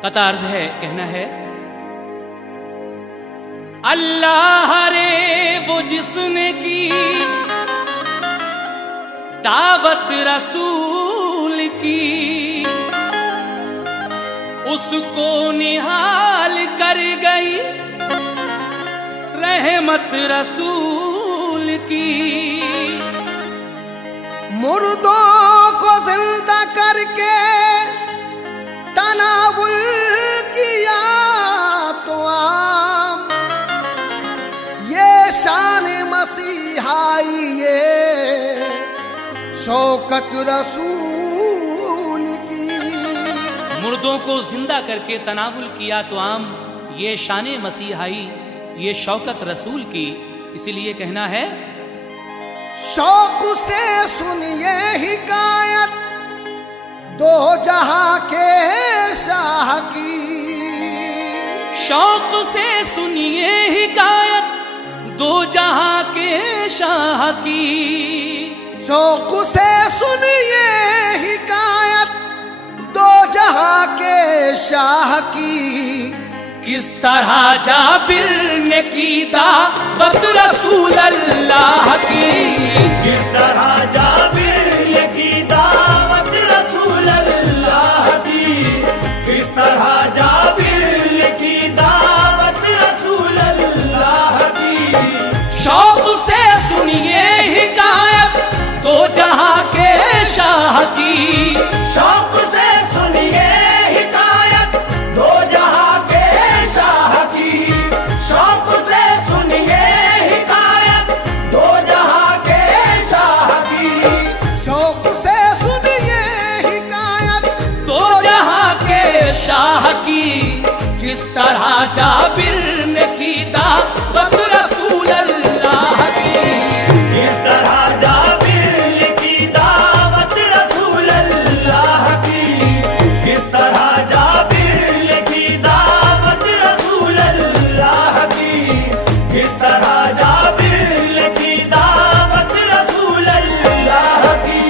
कता अर्ज है, कहना है, अल्लाह रे वो जिसने की दावत रसूल की, उसको निहाल कर गई रहमत रसूल की। मुर्दों को जिंदा करके तनावुल किया तो आम, ये शान मसीहाई ये शौकत रसूल की। मुर्दों को जिंदा करके तनावुल किया तो आम, ये शान मसीहाई ये शौकत रसूल की। इसीलिए कहना है, शौक से सुनिए हिकायत दो जहां के शाह की। शौक से सुनिए हिकायत दो जहां के शाह की। शौक से सुनिए हिकायत दो जहां के शाह की। किस तरह जाबिर ने की दावत रसूल अल्लाह की। किस तरह जाबिर ने की दावत रसूल अल्लाह की। किस तरह जाबिर ने की दावत रसूल अल्लाह की। शौक से सुनिए हिकायत दो जहां के शाह की। शौक से सुनिए हिकायत दो जहां के शाह की। शौक से सुनिए हिकायत दो जहां के शाह की। शौक से सुनिए हिकायत दो जहां के शाह की। किस तरह जाबिर ने की दावत रसूल अल्लाह की। किस तरह जाबिर ने की दावत रसूल अल्लाह की। किस तरह जाबिर ने की दावत रसूल अल्लाह की। किस तरह जाबिर ने की दावत रसूल अल्लाह की।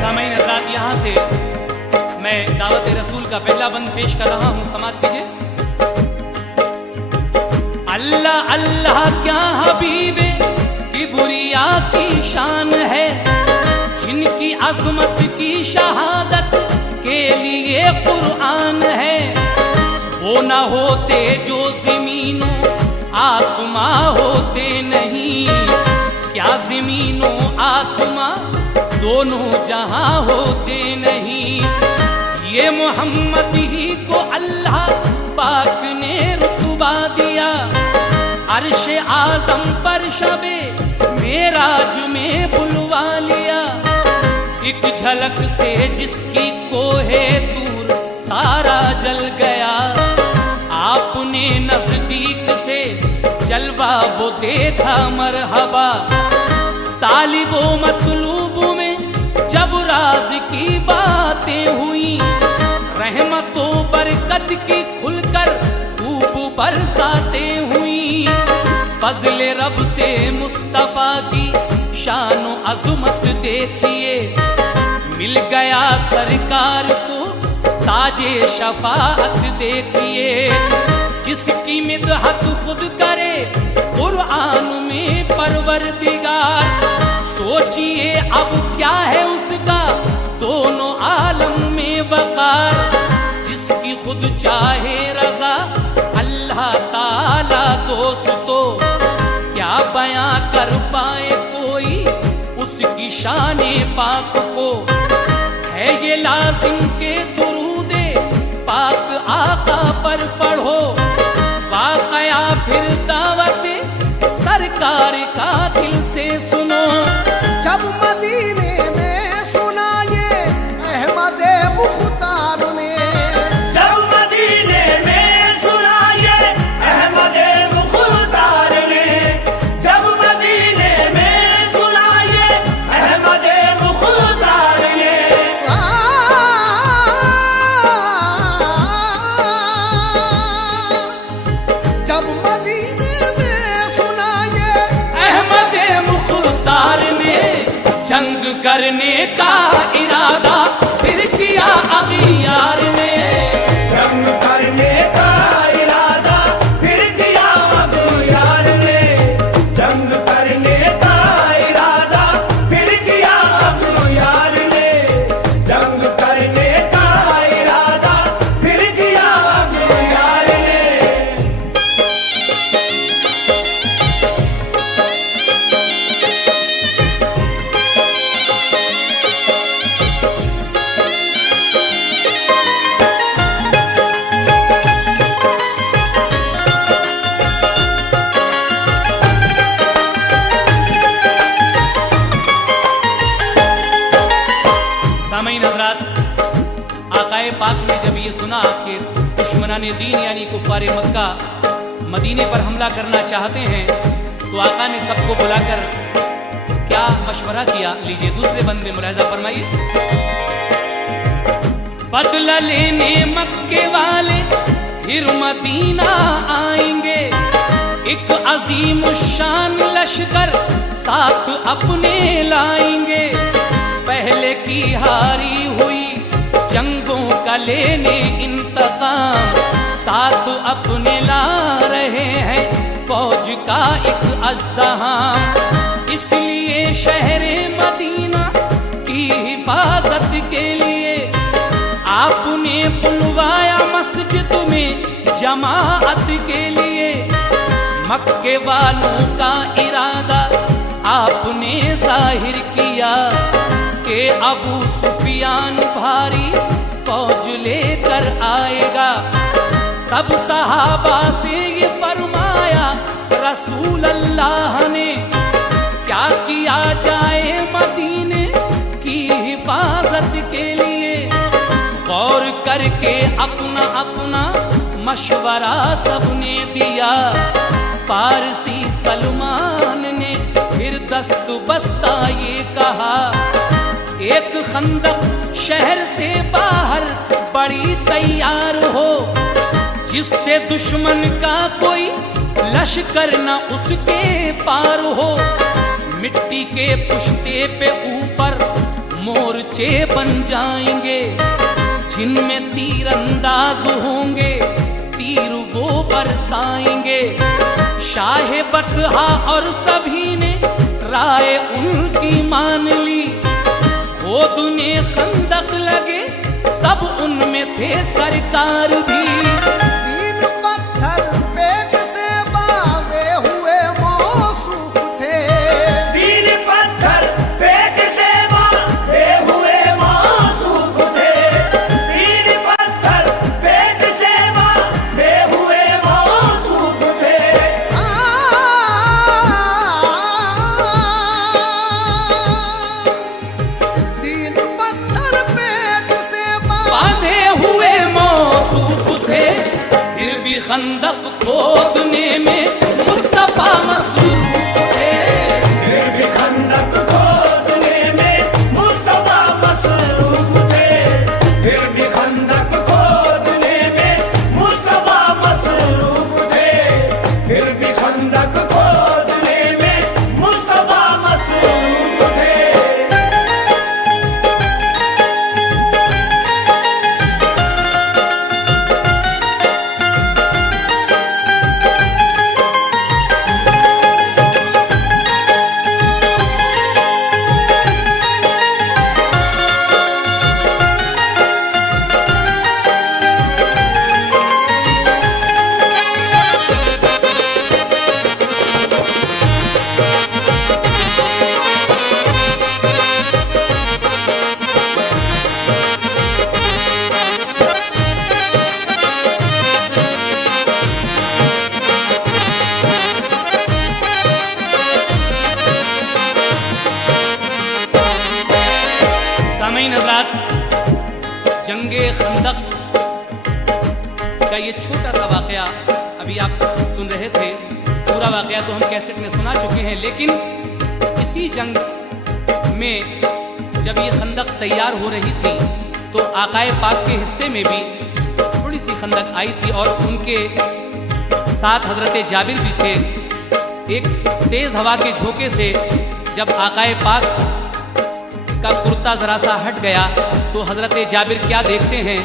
सामईन हज़रात, यहाँ से मैं दावत रसूल का पहला बंद पेश कर रहा हूँ, समाप्त कीजिए। अल्लाह अल्लाह क्या हबीबे की बुरिया की शान है, जिनकी अजमत की शहादत के लिए कुरान है। वो न होते जो ज़मीनों आसमां होते नहीं, क्या ज़मीनों आसमां दोनों जहां होते नहीं। ये मोहम्मद ही को अल्लाह पाक ने रुतबा दिया, अर्श आज़म पर शबे मेराज में बुलवा लिया। एक झलक से जिसकी कोहे दूर सारा जल गया, आपने नजदीक से जलवा वो देखा मरहबा। तालिबो मतलूब में जब राज की बातें हुई, रहमतों बरकत की खुलकर खूब बरसातें हुई। फजले रब से मुस्तफा की शानो अज़मत देखिए, मिल गया सरकार को ताजे शफाअत देखिए। जिसकी मिदहत खुद करे कुरान में परवरदिगार, सोचिए अब क्या है उसका दोनों आलम में वकार। जिसकी खुद चाहे रजा अल्लाह ताला दोस्तों, क्या बयां कर पाए कोई उसकी शान पाक को। है है ये लाजिम के दुरूदे पाक आका पर पढ़ो, वाकया फिर दावत सरकार का दिल से सुनो। जब मदीने में सुना ये अहमद मुख्तार ने, जब मदीने में सुना ये अहमद मुख्तार ने, जब मदीने में सुना ये अहमद मुख्तार ने, जब मदीने में सुना ये अहमद मुख्तार ने जंग करने का इरादा फिर किया अगियार ने। जंग करने का इरादा फिर किया अगियार ने, जंग करने का इरादा फिर किया अगियार ने, जंग करने का इरादा फिर किया अगियार ने। सामईन हज़रात, आकाए पाक ने जब ये सुना कि दुश्मनान दीन यानी कुफ़ार मक्का मदीने पर हमला करना चाहते हैं, तो आका ने सबको बुलाकर क्या मशवरा किया, लीजिए दूसरे बंद में मुलाहिज़ा फरमाइए। बदला लेने मक्के वाले फिर मदीना आएंगे, एक अजीम शान लश्कर साथ अपने लाएंगे। पहले की हारी हुई जंगों का लेने इंतकाम, साथ अपने ला रहे हैं फौज का एक अज़्दहाम। इसलिए शहरे मदीना की हिफाजत के लिए आपने बुलवाया मस्जिद में जमाअत के लिए। मक्के वालों का इरादा आपने जाहिर किया कि अबू सुफियान भारी फौज लेकर आएगा। सब सहाबा से ये फरमाया रसूल अल्लाह ने, क्या किया जाए मदीने की हिफाजत के लिए। गौर करके अपना अपना मशवरा सबने दिया। फारसी सलमान ने फिर दस्त बस्ता ये कहा, एक खंदक शहर से बाहर बड़ी तैयार हो, जिससे दुश्मन का कोई लश्कर न उसके पार हो। मिट्टी के पुश्ते पे ऊपर मोर्चे बन जाएंगे, जिनमें तीरंदाज होंगे तीर वो बरसाएंगे। शाह बतहा और सभी ने राय उनकी मान ली। खोदने खंदक लगे सब उनमें थे सरकार भी। तीन पत्थर पेट से बावे हुए मौसूफ थे, तीन पत्थर पेट से बांधे हुए मौसूफ थे, तीन पत्थर पेट से बांधे हुए मौसूफ थे। तीन पत्थर पेट से बांधे हुए मौसूफ थे, सामीन हज़रात, जंगे खंदक का ये छोटा सा वाक़या अभी आप सुन रहे थे। पूरा वाक़या तो हम कैसेट में सुना चुके हैं, लेकिन इसी जंग में जब ये खंदक तैयार हो रही थी तो आकाए पाक के हिस्से में भी थोड़ी सी खंदक आई थी और उनके साथ हज़रत जाबिर भी थे। एक तेज़ हवा के झोंके से जब आकाए पाक का कुर्ता ज़रा सा हट गया तो हज़रत जाबिर क्या देखते हैं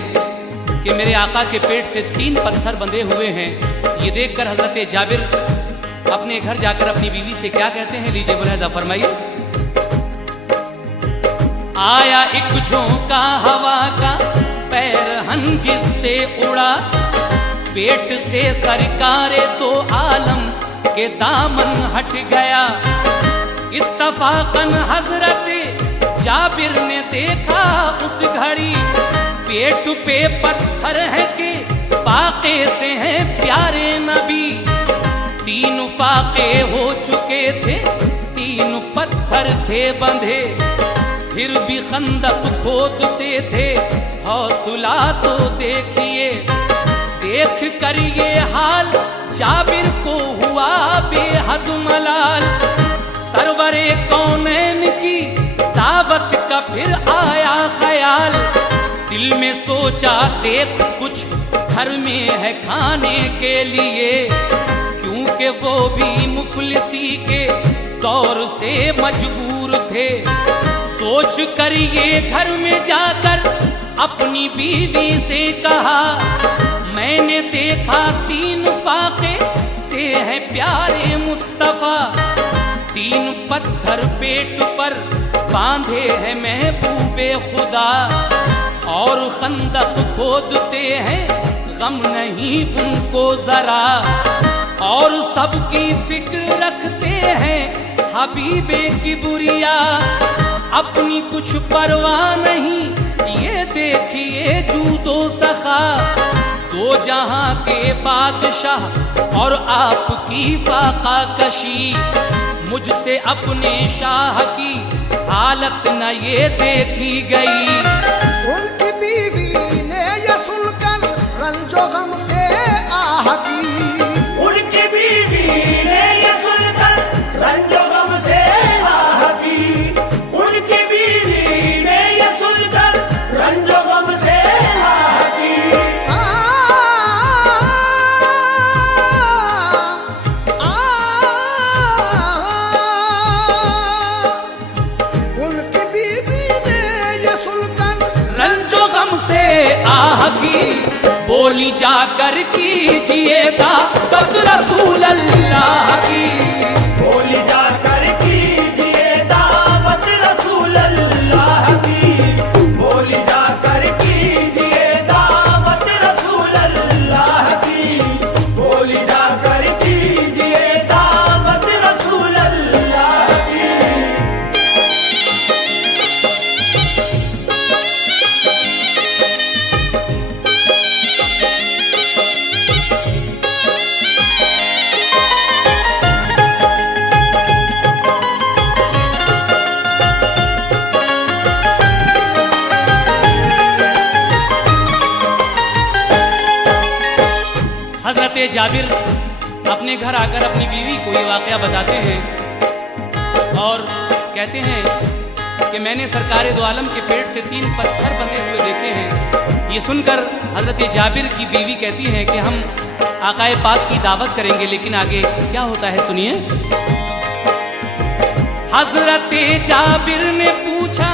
कि मेरे आका के पेट से 3 पत्थर बंधे हुए हैं। ये देखकर हज़रत जाबिर अपने घर जाकर अपनी बीवी से क्या कहते हैं, लीजिए मुलाहिज़ा फरमाइए। आया एक झोंका हवा का पैरहन जिससे उड़ा, पेट से सरकारे तो आलम के दामन हट गया। इत्तफाकन हजरत जाबिर ने देखा उस घड़ी, पेट पे पत्थर है कि फाके से हैं प्यारे नबी। 3 फाके हो चुके थे, 3 पत्थर थे बंधे, फिर भी खंदक खोदते थे। हौसला तो देखिए, देख कर ये हाल जाबिर को हुआ बेहद मलाल। सरवरे कौनैन की दावत का फिर आया ख्याल, दिल में सोचा देख कुछ घर में है खाने के लिए, क्योंकि वो भी मुफलिसी के दौर से मजबूर थे। सोच कर ये घर में जाकर अपनी बीवी से कहा, मैंने देखा 3 फाके से है प्यारे मुस्तफा। 3 पत्थर पेट पर बांधे हैं महबूबे खुदा, और खंदक खोदते हैं गम नहीं उनको जरा, और सबकी फिक्र रखते हैं हबीबे की बुरिया। अपनी कुछ परवाह नहीं, ये देखिए जूदो सखा, 2 जहां के बादशाह और आपकी फाका कशी। मुझसे अपने शाह की हालत न ये देखी गई। उनकी बीवी ने ये सुनकर रंजो गम से आह की, उनकी बीवी ने ये सुनकर रंजो गम से आह की, उनकी बीवी ने ये सुनकर रंजो गम से आह की। उनकी बीवी ने ये सुनकर रंजो गम से आह की, बोली जाकर कीजिए दावत रसूल अल्लाह की। बोली जाकर कीजिए दावत रसूल अल्लाह की, बोली जाकर कीजिए दावत रसूल अल्लाह की, बोली जाकर कीजिए दावत रसूल अल्लाह की। हज़रत जाबिर अपने घर आकर अपनी बीवी को ये वाक़या बताते हैं और कहते हैं कि मैंने सरकार दो आलम के पेट से 3 पत्थर बंधे हुए देखे हैं। ये सुनकर हज़रत जाबिर की बीवी कहती हैं कि हम आकाए पाक की दावत करेंगे, लेकिन आगे क्या होता है सुनिए। हज़रत जाबिर ने पूछा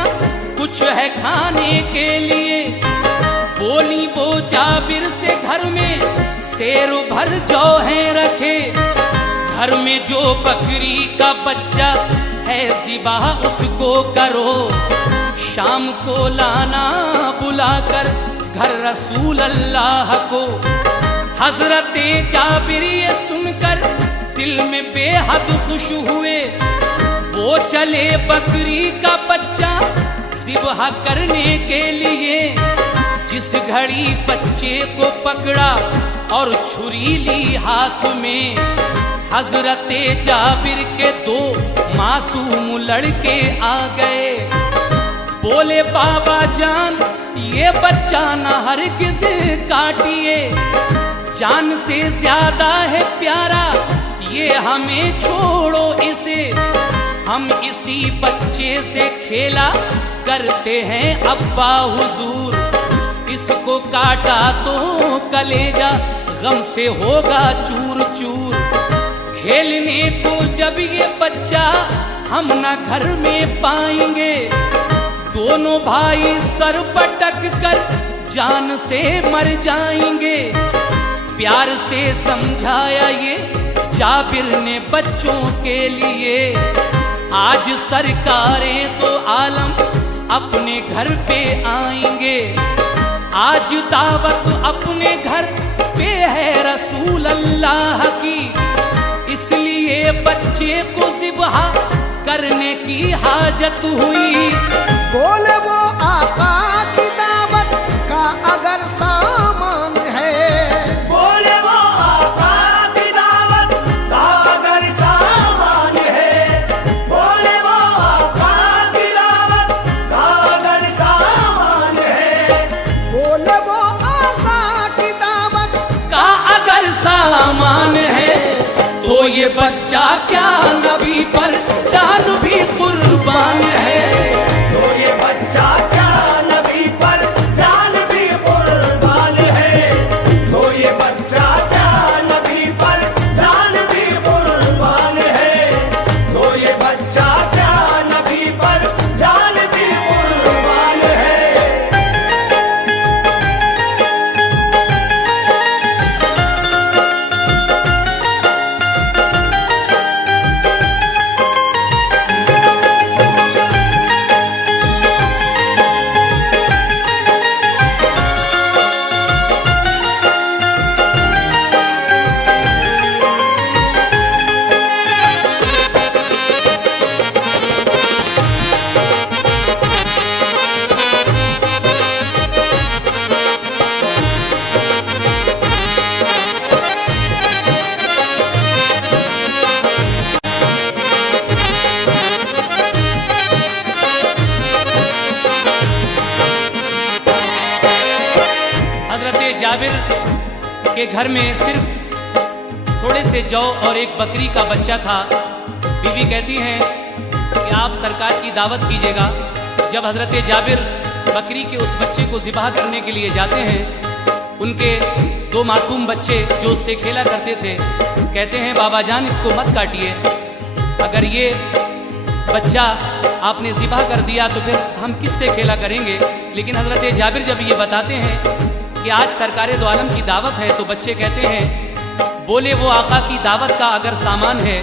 कुछ है खाने के लिए, बोली वो जाबिर से घर में शेर भर जौ है रखे, घर में जो बकरी का बच्चा है ज़िबाह उसको करो, शाम को लाना बुलाकर घर रसूल अल्लाह को। हज़रत जाबिर ये सुनकर दिल में बेहद खुश हुए, वो चले बकरी का बच्चा ज़िबाह करने के लिए। जिस घड़ी बच्चे को पकड़ा और छुरी ली हाथ में, हज़रत जाबिर के 2 मासूम लड़के आ गए। बोले बाबा जान ये बच्चा ना हरगिज काटिए, जान से ज्यादा है प्यारा ये हमें छोड़ो इसे, हम इसी बच्चे से खेला करते हैं अब्बा हुजूर, इसको काटा तो कलेजा गम से होगा चूर चूर। खेलने को जब ये बच्चा हम ना घर में पाएंगे, दोनों भाई सर पटक कर जान से मर जाएंगे। प्यार से समझाया ये जाबिर ने बच्चों के लिए, आज सरकारें तो आलम अपने घर पे आएंगे, आज दावत अपने घर पे है रसूल अल्लाह की, इसलिए बच्चे को ज़िबहा करने की हाजत हुई। बोले वो आका की दावत का अगर सामान है, बोले वो आका की दावत का अगर सामान है, बोले वो आका की दावत का अगर सामान है, बोले वो आका की दावत का अगर सामान है, तो ये बच्चा क्या नबी पर जान भी कुर्बान है। तो ये बच्चा क्या नबी पर जान भी कुर्बान है, तो ये बच्चा क्या नबी पर जान भी कुर्बान है, तो ये बच्चा क्या नबी पर जान भी कुर्बान है। जाबिर के घर में सिर्फ थोड़े से जौ और एक बकरी का बच्चा था। बीवी कहती हैं कि आप सरकार की दावत कीजिएगा। जब हजरत जाबिर बकरी के उस बच्चे को ज़िबह करने के लिए जाते हैं, उनके दो मासूम बच्चे जो उससे खेला करते थे कहते हैं बाबा जान इसको मत काटिए, अगर ये बच्चा आपने ज़िबह कर दिया तो फिर हम किससे खेला करेंगे। लेकिन हजरत जाबिर जब ये बताते हैं कि आज सरकार दो आलम की दावत है, तो बच्चे कहते हैं बोले वो आका की दावत का अगर सामान है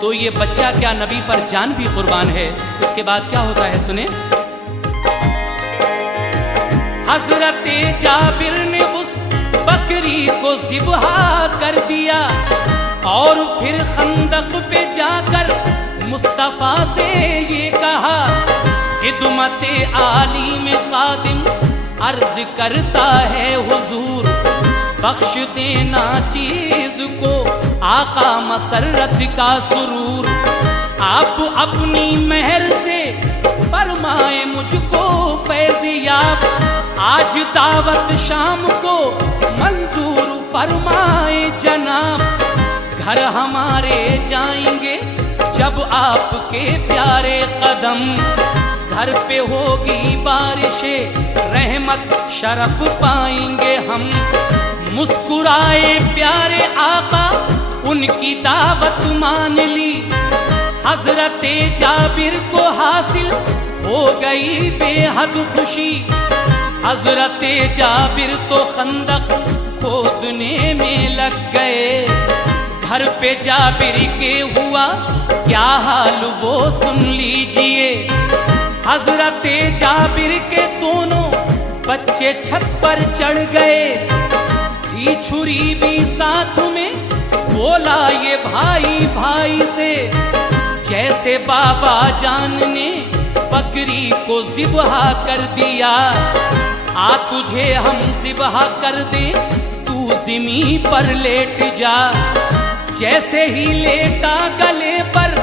तो ये बच्चा क्या नबी पर जान भी कुर्बान है। उसके बाद क्या होता है सुने। हजरत जाबिर ने उस बकरी को ज़िबह कर दिया और फिर खंदक पे जाकर मुस्तफा से ये कहा, खिदमत आली में खादिम अर्ज करता है हुजूर, बख्श देना चीज को आका मसरत का सुरूर, आप अपनी मेहर से फरमाए मुझको फैज़याब, आज दावत शाम को मंजूर फरमाए जनाब, घर हमारे जाएंगे जब आपके प्यारे कदम, घर पे होगी बारिशें रहमत शरफ पाएंगे हम, मुस्कुराए प्यारे आका उनकी दावत मान ली, हजरत जाबिर को हासिल हो गई बेहद खुशी, हजरत जाबिर तो खंदक खोदने में लग गए, घर पे जाबिर के हुआ क्या हाल वो सुन लीजिए, हजरत जाबिर के दोनों बच्चे छत पर चढ़ गए, थी छुरी भी साथ में, बोला ये भाई भाई से, जैसे बाबा जान ने बकरी को ज़िबह कर दिया, आ तुझे हम ज़िबह कर दे, तू ज़मीं पर लेट जा, जैसे ही लेटा गले पर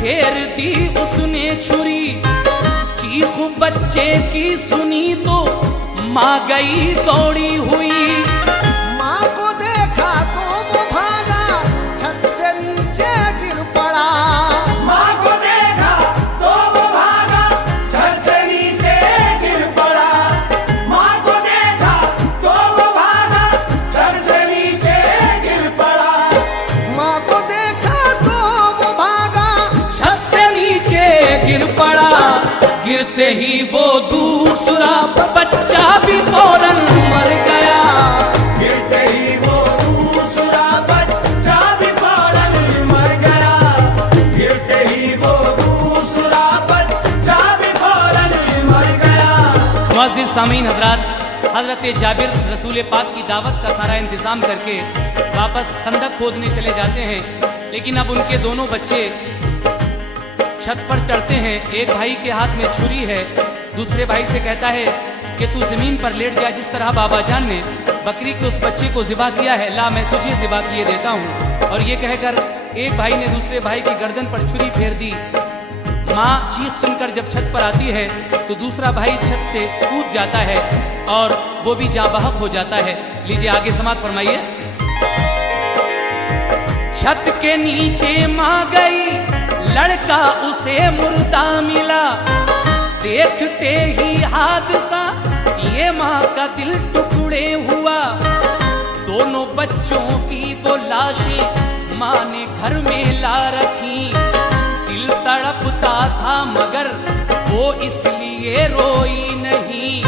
फेर दी उसने छुरी, चीख बच्चे की सुनी तो माँ गई दौड़ी हुई। माँ को देखा तो वो भागा, छत से नीचे गिर पड़ा। माँ को देखा तो वो भागा, छत से नीचे गिर पड़ा। माँ को देखा तो वो भागा, छत से नीचे गिर पड़ा। माँ को देखा तो वो भागा, छत से नीचे गिर पड़ा। गिरते ही वो दूसरा बच्चा भी फौरन मर गया। गिरते ही वो दूसरा बच्चा भी फौरन मर गया। गिरते ही वो दूसरा बच्चा भी फौरन मर गया। मुअज़्ज़िज़ सामीन हज़रात, हज़रत जाबिर रसूल पाक की दावत का सारा इंतज़ाम करके वापस खंदक खोदने चले जाते हैं। लेकिन अब उनके दोनों बच्चे छत पर चढ़ते हैं। एक भाई के हाथ में छुरी है, दूसरे भाई से कहता है कि तू जमीन पर लेट जा, जिस तरह बाबा जान ने बकरी के उस बच्चे को ज़िबा किया है, ला मैं तुझे ज़िबा किए देता हूँ। और ये कहकर एक भाई ने दूसरे भाई की गर्दन पर छुरी फेर दी। माँ चीख सुनकर जब छत पर आती है तो दूसरा भाई छत से कूद जाता है और वो भी जाँ बहक हो जाता है। लीजिए आगे समाप्त फरमाइए। छत के नीचे माँ गई, लड़का उसे मुर्दा मिला। देखते ही हादसा ये माँ का दिल टुकड़े हुआ। दोनों बच्चों की वो लाशें माँ ने घर में ला रखी। दिल तड़पता था मगर वो इसलिए रोई नहीं।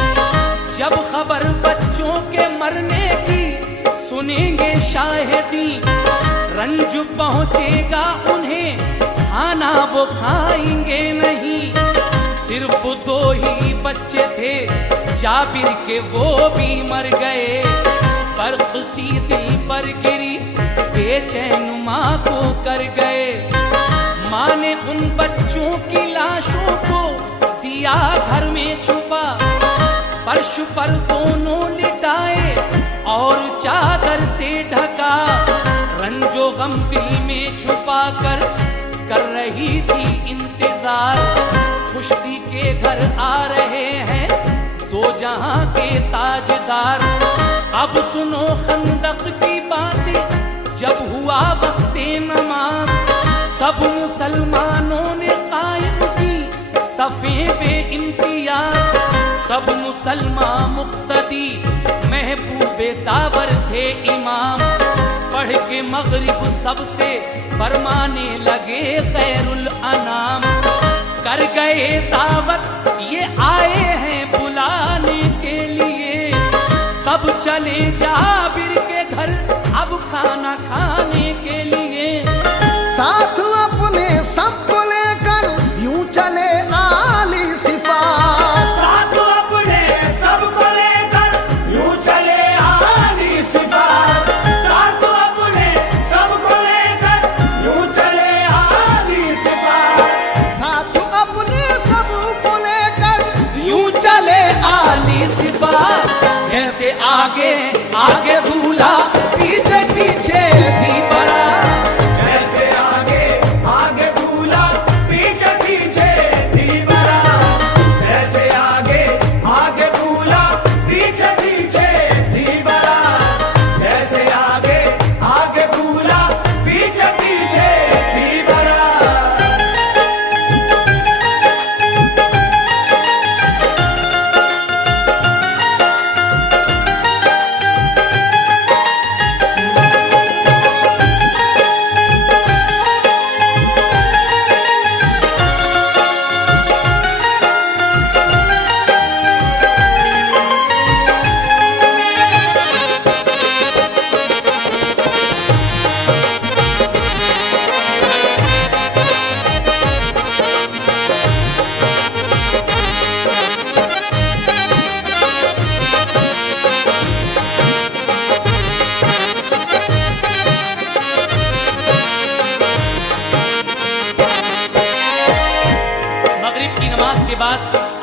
जब खबर बच्चों के मरने की सुनेंगे शायदी, रंज पहुंचेगा उन्हें, खाना वो खाएंगे नहीं। सिर्फ दो ही बच्चे थे जाबिर के, वो भी मर गए। बर्क़ सी दिल पर गिरी, बेचैन माँ को कर गए। माँ ने उन बच्चों की लाशों को दिया घर में छुपा। फर्श पर दोनों लिटाए और चादर से ढका। रंजो गम दिल में छुपा कर रही थी इंतजार। खुशदी के घर आ रहे हैं दो जहां के ताजदार। अब सुनो खंदक की बातें, जब हुआ वक्ते नमाज, सब मुसलमानों ने कायम की सफ़े पे इम्तियाज। सब मुसलमान मुक्तदी, महबूबे दावर थे इमाम। पढ़ के मगरिब सबसे फरमाने लगे खैरुल अनाम। कर गए दावत ये आए हैं बुलाने के लिए। सब चले जाबिर के घर अब खाना खाने के लिए। साथ अपने सबको लेकर यूं चले आली सिफात। साथ अपने सबको लेकर यूं चले आली सिफात। साथ अपने सबको लेकर यूं चले आली सिफात। साथ अपने सबको लेकर यूं चले आली सिफात। जैसे आगे आगे दूल्हा, पीछे पीछे भी बड़ा। जैसे आगे आगे दूल्हा, पीछे पीछे धीबरा। जैसे आगे आगे दूल्हा, पीछे पीछे धीबरा। जैसे आगे आगे दूल्हा, पीछे पीछे धीबरा।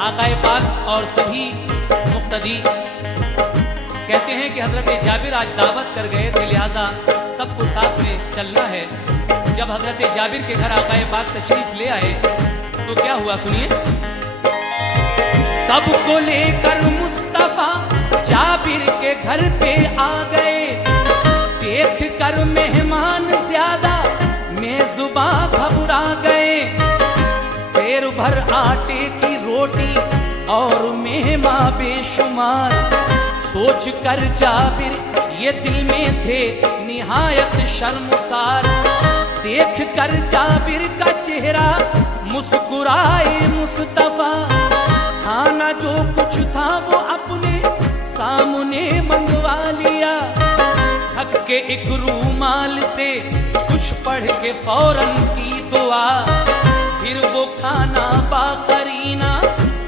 आकाए पाक और सभी मुक्तदी कहते हैं कि हजरत जाबिर आज दावत कर गए थे, लिहाजा सबको साथ में चलना है। जब हजरत जाबिर के घर आकाए पाक तशरीफ ले आए तो क्या हुआ सुनिए। सबको लेकर मुस्तफा जाबिर के घर पे आ गए। देख कर मेहमान ज्यादा मेजुबा घबरा गए। शेर भर आटे की रोटी और मेहमा बेशुमार, सोच कर जाबिर ये दिल में थे निहायत शर्मसार। देख कर जाबिर का चेहरा मुस्कुराए मुस्तफा, खाना जो कुछ था वो अपने सामने मंगवा लिया। थक के एक रूमाल से कुछ पढ़ के फौरन की दुआ, फिर वो खाना बाकरीना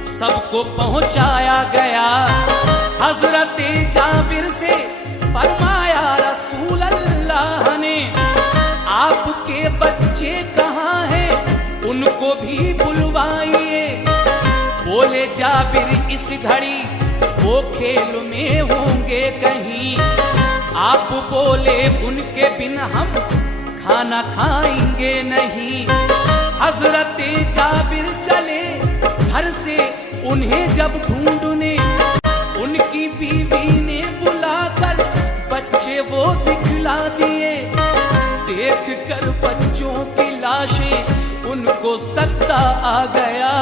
सबको पहुंचाया गया। हजरत जाबिर से फरमाया रसूल अल्लाह ने, आपके बच्चे कहाँ हैं, उनको भी बुलवाइए। बोले जाबिर इस घड़ी वो खेल में होंगे कहीं। आप बोले उनके बिन हम खाना खाएंगे नहीं। हजरत जाबिर चले घर से उन्हें जब ढूंढने, उनकी बीवी ने बुलाकर बच्चे वो दिखला दिए। देख कर बच्चों की लाशें उनको सत्ता आ गया।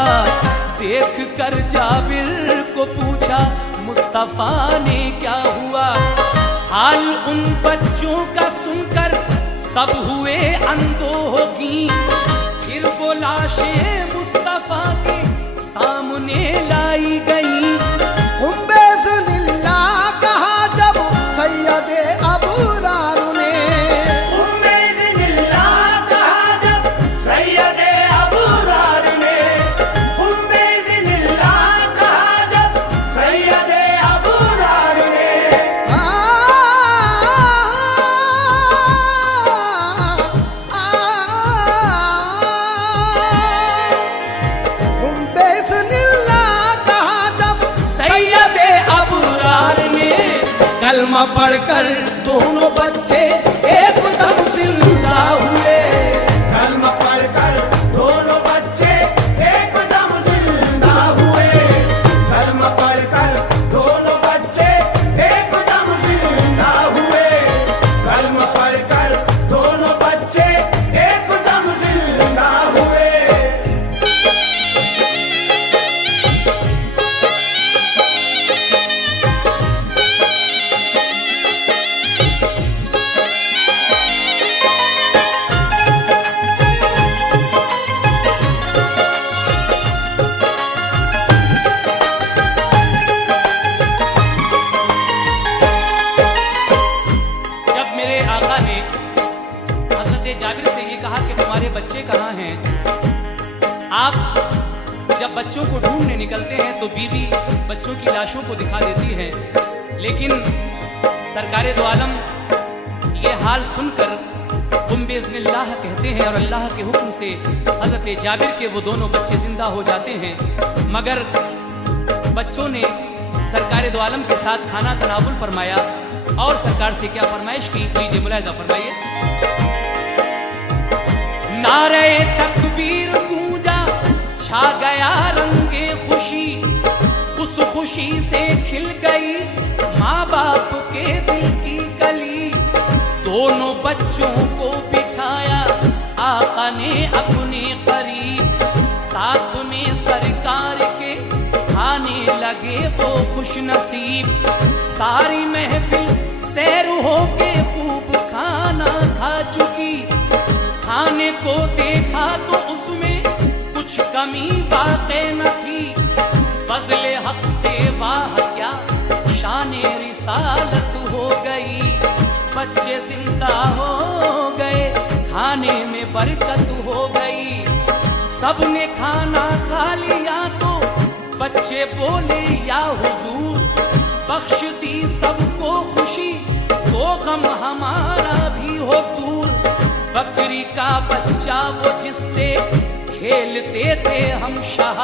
देख कर जाबिर को पूछा मुस्तफा ने क्या हुआ। हाल उन बच्चों का सुनकर सब हुए अंधोगी। फिर वो लाशें मुस्तफा के सामने लाई गई। कुंबेज़निल्ला कहा जब सैयदे अबूरार ने, कुंबेज़निल्ला कहा जब सैयदे अबूरार ने, कुंबेज़निल्ला कहा जब सैयदे अबूरार ने। कुंबेज़निल्ला कहा जब सैयदे अबरार ने कलमा पढ़कर दोनों बच्चे एकदम जिंदा हुए। कलमा पढ़कर दोनों बच्चे एकदम जिंदा हुए। कलमा पढ़कर दोनों बच्चे एकदम जिंदा हुए। कलमा पढ़कर दोनों बच्चे एकदम जिंदा हुए। जब मेरे आका ने हजरत जाबिर से ये कहा कि तुम्हारे बच्चे कहाँ हैं, आप जब बच्चों को ढूंढने निकलते हैं तो बीवी बच्चों की लाशों को दिखा देती है। लेकिन सरकारे दो आलम ये हाल सुनकर कुंबेज़निल्लाह कहते हैं और अल्लाह के हुक्म से हजरत जाबिर के वो दोनों बच्चे जिंदा हो जाते हैं। मगर बच्चों ने सरकारे दो आलम के साथ खाना तनावुल फरमाया और सरकार से क्या फरमाइश की, लीजिए मुलाहिजा फरमाइए। नारे तकबीर गूंजा, छा गया रंगे खुशी। उस खुशी से खिल गई माँ बाप के दिल की कली। दोनों बच्चों को बिठाया आका ने अपने करीब। साथ में सरकार के खाने लगे वो खुश नसीब। सारी महफिल सैर होके खूब खाना खा चुकी। खाने को देखा तो उसमें कुछ कमी वाक़ई न थी। फज़ले हक से वाह क्या शाने रिसालत हो गई। बच्चे जिंदा हो गए, खाने में बरकत हो गई। सबने खाना खा लिया तो बच्चे बोले या हुजूर, बख्श दी सबको खुशी तो गम हमारा भी हो दूर। बकरी का बच्चा वो जिससे खेलते थे हम शाह,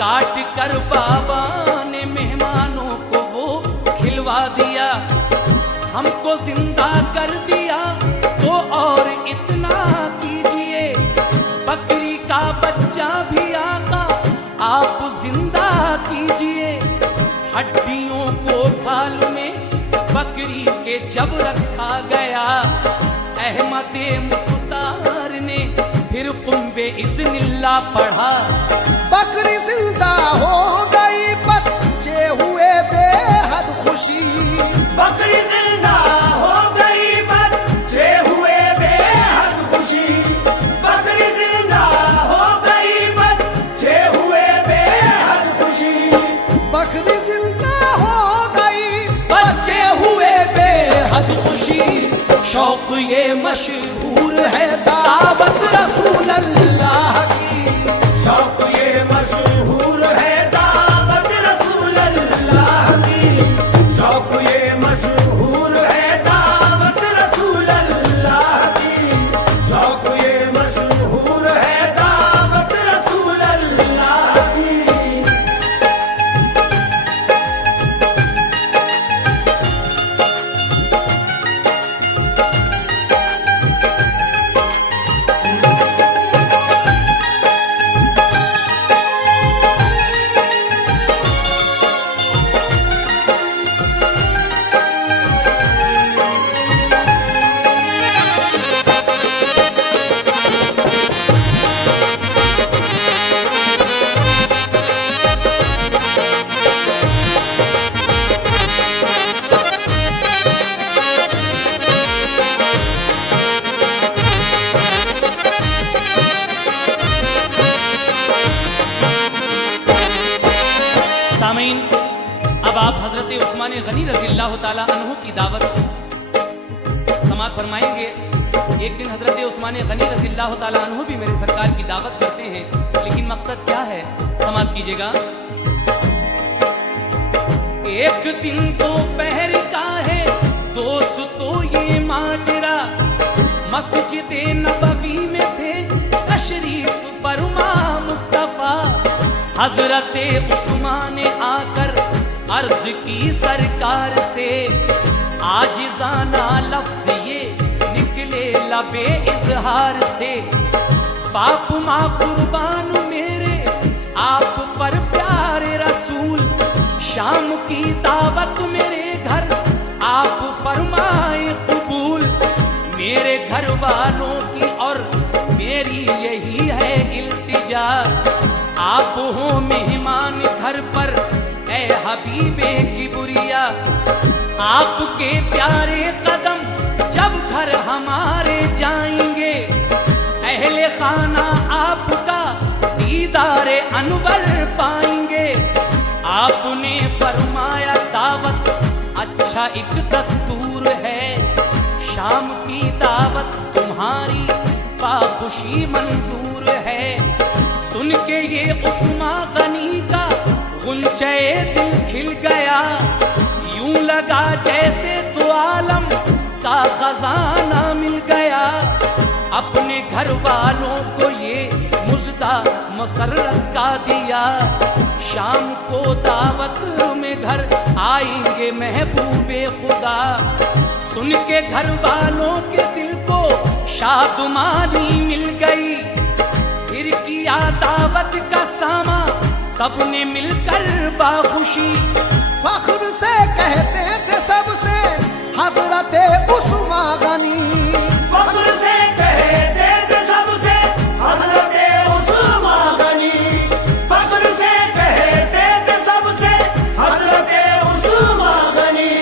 काट कर बाबा ने मेहमानों को वो खिलवा दिया। हमको जिंदा कर दिया तो और इतना कीजिए। बकरी का बच्चा भी आका आप जिंदा हड्डियों को खाल में बकरी के जब रखा गया, अहमद मुख्तार ने फिर कुंबे इज़्निल्लाह पढ़ा। बकरी जिंदा हो गई, बच्चे हुए बेहद खुशी। बकरी जिंदा हो गई, बच्चे हुए बेहद खुशी। बकरी जिंदा हो गई, बच्चे हुए बेहद खुशी। बकरी जिंदा हो गई, बच्चे हुए बेहद खुशी। शौक ये मशहूर है दावत रसूल अल्लाह की। शौक ये मशहूर है दावत रसूल अल्लाह की। शौक ये मशहूर है दावत रसूल अल्लाह की। शौक ये मशहूर है दावत रसूल अल्लाह की। सामीन, अब आप हजरत उस्मान गनी रज़ियल्लाहु ताला अन्हु की दावत समाअत फरमाएंगे। एक दिन हजरत उस्मान गनी रज़ियल्लाहु ताला अन्हु भी मेरे सरकार की दावत करते हैं, लेकिन मकसद क्या है समाअत कीजिएगा। एक दिन दोपहर का है दोस्तों ये माजरा, मस्जिद नबवी में थे तशरीफ फरमा मुस्तफा। हजरत उस्मान ने आकर अर्ज की सरकार से, आजिज़ाना लफ्ज़ ये निकले लबे इजहार से। बाप माँ कुर्बान मेरे आप पर प्यारे रसूल, शाम की दावत मेरे घर आप फरमाए कबूल। मेरे घर वालों की और मेरी यही है इल्तिजा, आप हो मेहमान घर पर ए हबीबे की बुरिया। आपके प्यारे कदम जब घर हमारे जाएंगे, अहले खाना आपका दीदारे अनवर पाएंगे। आपने फरमाया दावत अच्छा एक दस्तूर है, शाम की दावत तुम्हारी बाखुशी मंजूर है। सुन के ये उस्मान गनी का गुंचे दिल खिल गया, यूं लगा जैसे दो आलम का खजाना मिल गया। अपने घर वालों को ये मुजदा मसरत का दिया, शाम को दावत में घर आएंगे महबूबे खुदा। सुन के घर वालों के दिल को शादमानी मिल गई, फिर किया दावत का सामा सबने मिलकर बाखुशी। फख्र से कहते थे सबसे हजरत उस्मान गनी। फख्र से कहते थे सबसे हजरत उस्मान गनी। फख्र से कहते थे सबसे हजरत उस्मान गनी।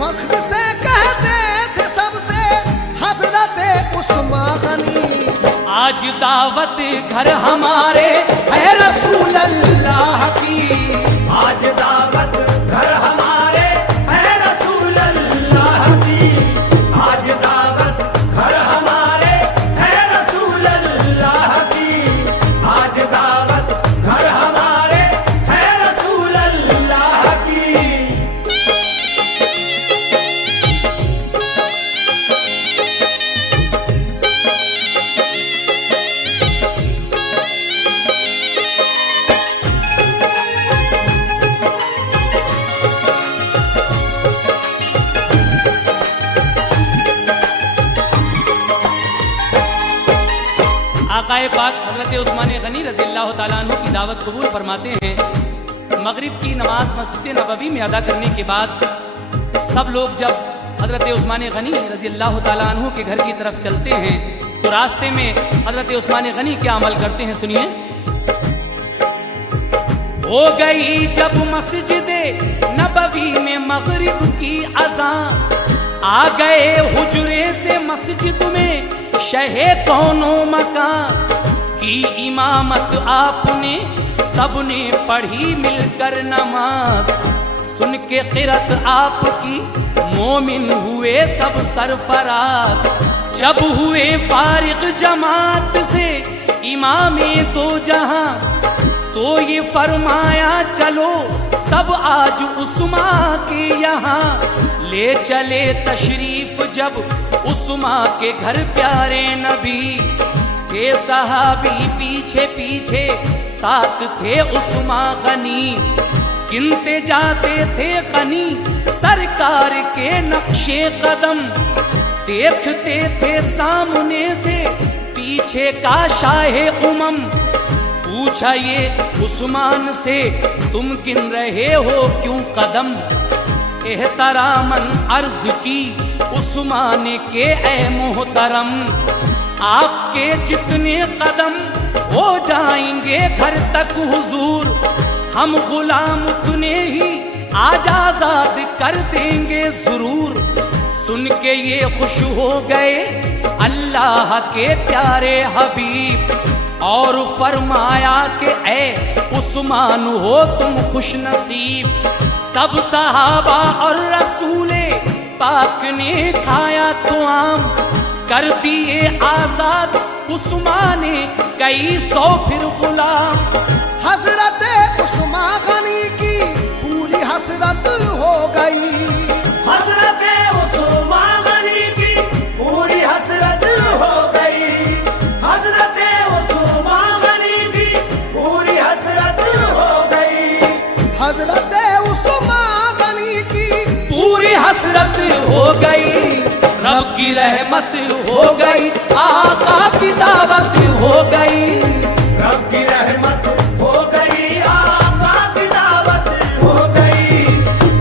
फख्र से कहते थे सबसे हजरत उस्मान गनी। आज दावत घर हमारे है रसूल अल्लाह की। आज दावत घर हमारे है रसूल अल्लाह की। आज दावत घर हमारे है रसूल अल्लाह की। आज दावत घर हमारे है रसूल अल्लाह की। आकाए पाक हज़रत उस्मान गनी रज़ी अल्लाह ताला अन्हु की दावत कबूल फरमाते हैं। मगरिब की नमाज मस्जिद नबवी में अदा करने के बाद सब लोग जब हज़रत उस्मान गनी रज़ी अल्लाह ताला अन्हु के घर की तरफ चलते हैं तो रास्ते में हज़रत उस्मान गनी क्या अमल करते हैं, सुनिए। हो गई जब मस्जिद नबवी में मगरिब की अज़ान, आ गए हुजरे से मस्जिद में शहे कौनो मकान की इमामत आपने सबने पढ़ी मिलकर नमाज, सुन के क़िरत आपकी मोमिन हुए सब सरफराज। जब हुए फारिग जमात से इमामे दो जहां तो ये फरमाया चलो सब आज उस्मा के यहाँ, ले चले तशरीफ जब उस्मा के घर प्यारे नबी के सहाबी पीछे पीछे साथ थे उस्मा गनी, गिनते जाते थे गनी सरकार के नक्शे कदम, देखते थे सामने से पीछे का शाहे उमम, पूछा ये उस्मान से तुम गिन रहे हो क्यों कदम, एहतरामन अर्ज की उस्मान के ए मोहतरम, आपके जितने कदम हो जाएंगे घर तक हुजूर, हम गुलाम उतने ही आज आजाद कर देंगे जरूर। सुन के ये खुश हो गए अल्लाह के प्यारे हबीब और फरमाया कि ए उस्मान हो तुम खुश नसीब। सब सहाबा और रसूले पाक ने खाया तो आम, कर दिए आजाद उस्मान ने कई सौ फिर गुलाम। हजरत उस्मान गनी की पूरी हसरत हो गई, हजरत उस्मान गनी की पूरी हसरत हो गई, हजरत उस्मान गनी की पूरी हसरत हो गई, हजरत उस्मान गनी की पूरी हसरत हो गई, रब की रहमत हो गई, आका की दावत हो गई, रब की रहमत हो गई, आका की दावत हो गई,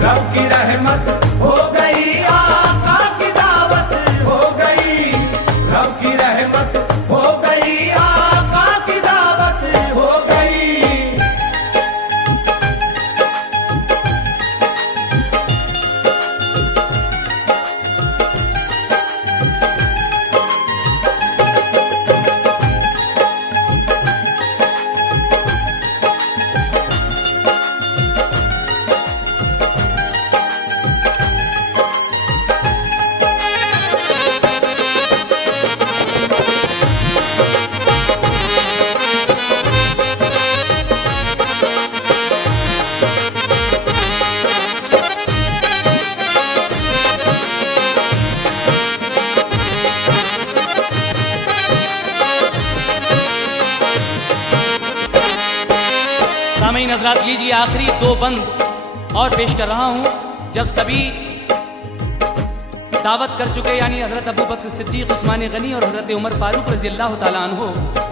रब की रहमत हो गई, आका की दावत हो गई, रब की रहमत हो गई, आका की दावत हो गई। सामईन हज़रात, लीजिए आखिरी दो बंद और पेश कर रहा हूँ। जब सभी दावत कर चुके यानी हज़रत अबू बकर सिद्दीक़, उस्मान गनी और हज़रत उमर फारूक रज़ी अल्लाह ताला अन्हु,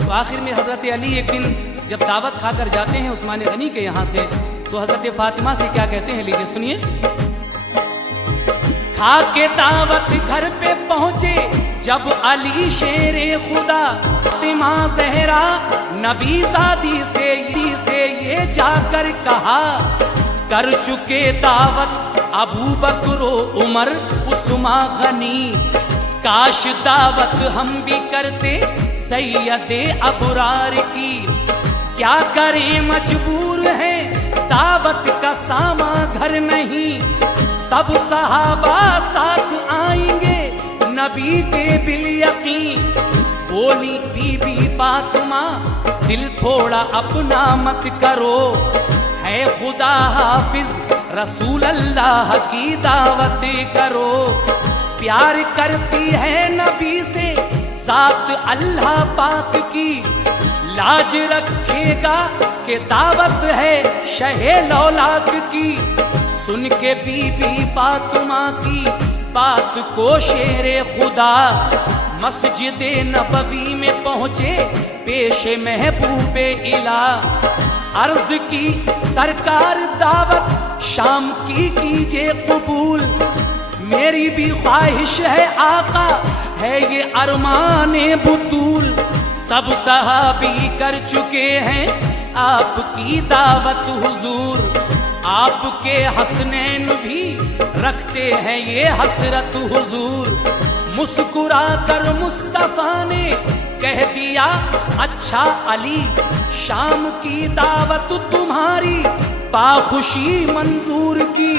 तो आखिर में हज़रत अली एक दिन जब दावत खाकर जाते हैं उस्मान गनी के यहाँ से, तो हज़रत फातिमा से क्या कहते हैं, लीजिए सुनिए। खा के दावत घर पे पहुँचे जब अली शेरे खुदा, फातिमा ज़हरा नबी ज़ादी से ये जाकर कहा, कर चुके दावत अबू बकर उमर उस्मान गनी, काश दावत हम भी करते सैयदे अबरार की, क्या करें मजबूर है दावत का सामा घर नहीं, सब सहाबा साथ आएंगे नबी के बिल यकीन। बोली बीबी फातिमा दिल थोड़ा अपना मत करो, है खुदा हाफिज रसूल अल्लाह की दावत करो, प्यार करती है नबी से साथ अल्लाह पाक की, लाज रखेगा कि दावत है शहे लौलाक की। सुन के बीबी फातिमा की बात को शेरे खुदा, मस्जिद नबवी में पहुँचे पेशे महबूबे इला। अर्ज की सरकार दावत शाम की कीजिए कबूल, मेरी भी ख्वाहिश है आका है ये अरमाने बुतूल। सब सहाबी कर चुके हैं आपकी दावत हुजूर, आपके हसनैन भी रखते हैं ये हसरत हुजूर। मुस्कुरा कर मुस्तफा ने कह दिया अच्छा अली, शाम की दावत तुम्हारी बाखुशी मंजूर की।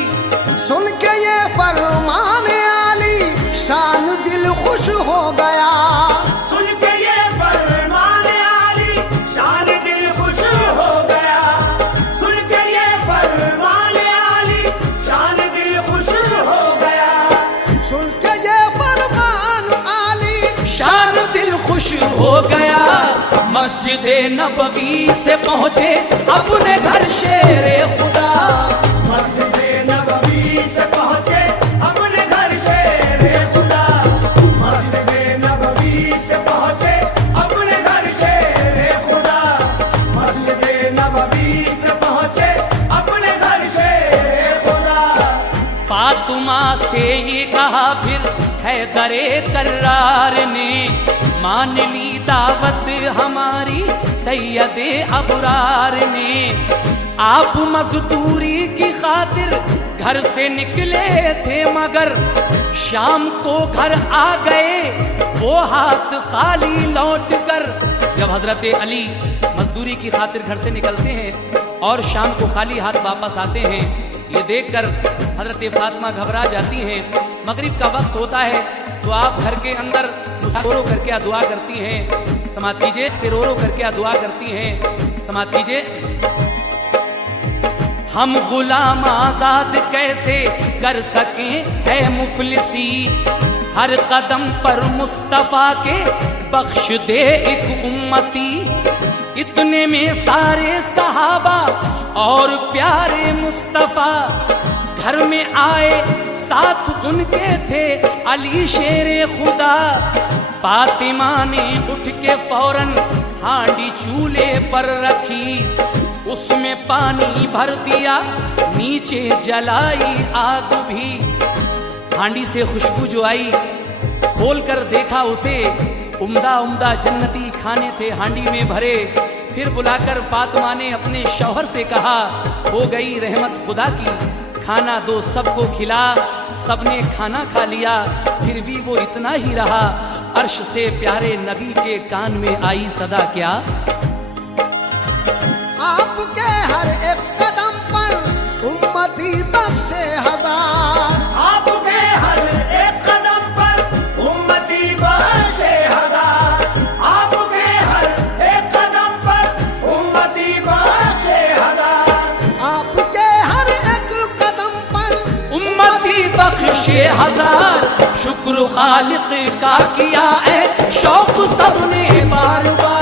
सुन के ये फरमान आली शान दिल खुश हो गया। सुन के ये फरमान आली शान दिल खुश हो गया। सुन के ये फरमान आली शान दिल खुश हो गया। सुन के ये फरमान आली शान दिल खुश हो गया। मस्जिद नबवी से पहुँचे अपने घर शेरे खुदा। मस्जिद नबवी से पहुँचे अपने घर शेरे खुदा। मस्जिद नबवी से पहुँचे अपने घर शेरे खुदा। मस्जिद नबवी से पहुँचे अपने घर शेरे खुदा। फातिमा से ये कहा फिर हैदरे कर्रार ने, मान ली दावत हमारी सैयदे अबरार ने। आप मजदूरी की खातिर घर से निकले थे मगर शाम को घर आ गए वो हाथ खाली लौट कर। जब हजरत अली मजदूरी की खातिर घर से निकलते हैं और शाम को खाली हाथ वापस आते हैं, ये देखकर हजरत फातिमा घबरा जाती हैं। मगरिब का वक्त होता है तो आप घर के अंदर रो रो करके दुआ करती हैं। समात कीजिए, से रो रो करके दुआ करती हैं। समात कीजिए। हम गुलाम आजाद कैसे कर सकें है मुफलिसी, हर कदम पर मुस्तफा के बख्श दे एक उम्मती। इतने में सारे सहाबा और प्यारे मुस्तफा घर में आए, साथ उनके थे अली शेरे खुदा। फातिमा ने उठ के फौरन हांडी चूल्हे पर रखी, उसमें पानी भर दिया, नीचे जलाई आग भी। हांडी से खुशबू जो आई, खोल कर देखा उसे, उम्दा उम्दा जन्नती खाने थे हांडी में भरे। फिर बुलाकर फातिमा ने अपने शौहर से कहा, हो गई रहमत खुदा की, खाना दो सबको खिला। सबने खाना खा लिया, फिर भी वो इतना ही रहा। अर्श से प्यारे नबी के कान में आई सदा क्या, आपके हर एक कदम पर उम्मती बख्शे हजार। आपके हर एक कदम पर उम्मती बख्शे हजार। आपके हर एक कदम पर उम्मती बख्शे हजार। आपके हर एक कदम पर उम्मती बख्शे हजार। शुक्र खालिक का किया है शौक सबने बार बार।